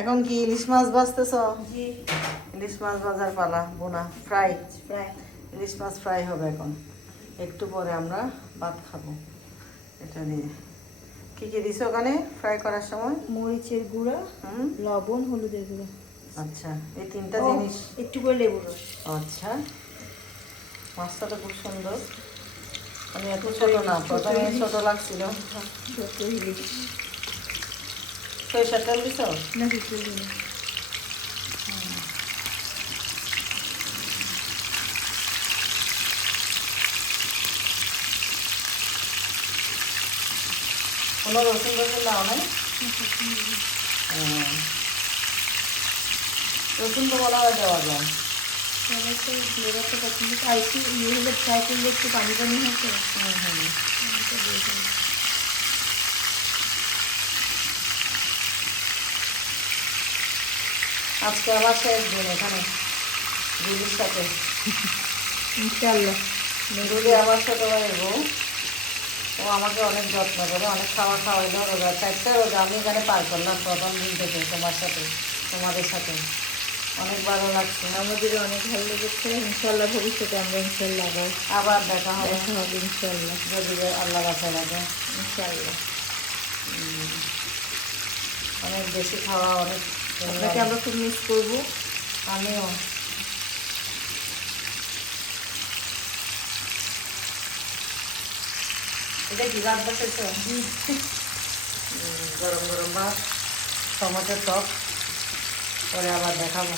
এখন কি ইলিশ মাছ ভাজতেছ জি। ইলিশ মাছ ভাজার পালা বোনা ফ্রাই? ইলিশ মাছ ফ্রাই হবে এখন। একটু পরে আমরা ভাত খাব। এটা নিয়ে কি কি দিছো ওখানে ফ্রাই করার সময়? মরিচের গুঁড়া লবণ হলুদের গুঁড়া। আচ্ছা এই তিনটা জিনিস। একটু করে লেবু রস। আচ্ছা। মাছটা তো খুব সুন্দর। আমি এত ছোট না প্রথমে ছোট লাগছিল। সরিষার তেল দিছ? না কোনো রসুন রসুন দাও নাই? হ্যাঁ। রসুন তো মনে হয় দেওয়া যায়। ফ্লেভারটা পছন্দ। আর একটু ইয়ে হলে ফ্রাই করলে একটু পানি পানি হয় তো হুম হুম। আজকে আবার শেষ দিন এখানে দিদির সাথে। দিদি আমার ছোট ভাইয়ের বউ। ও আমাকে অনেক যত্ন করে অনেক খাওয়া খাওয়াইলো রোজা চারটা রোজা আমি এখানে পার করলাম প্রথম দিন থেকে তোমার সাথে তোমাদের সাথে। অনেক ভালো লাগছে। আমাদের অনেক ভালো লেগেছে। ইনশাল্লাহ ভবিষ্যতে আমরা ইনশাল্লাহ আবার আবার দেখা হবে। দেখা হবে ইনশাআল্লাহ। যদি আল্লাহ বাসায় রাখে ইনশাআল্লাহ। অনেক বেশি খাওয়া অনেক আপনাকে আমরা খুব মিস করব। আমিও। এটা কি ভাত বসেছ? গরম গরম ভাত, টমেটো টক পরে আবার দেখাবো।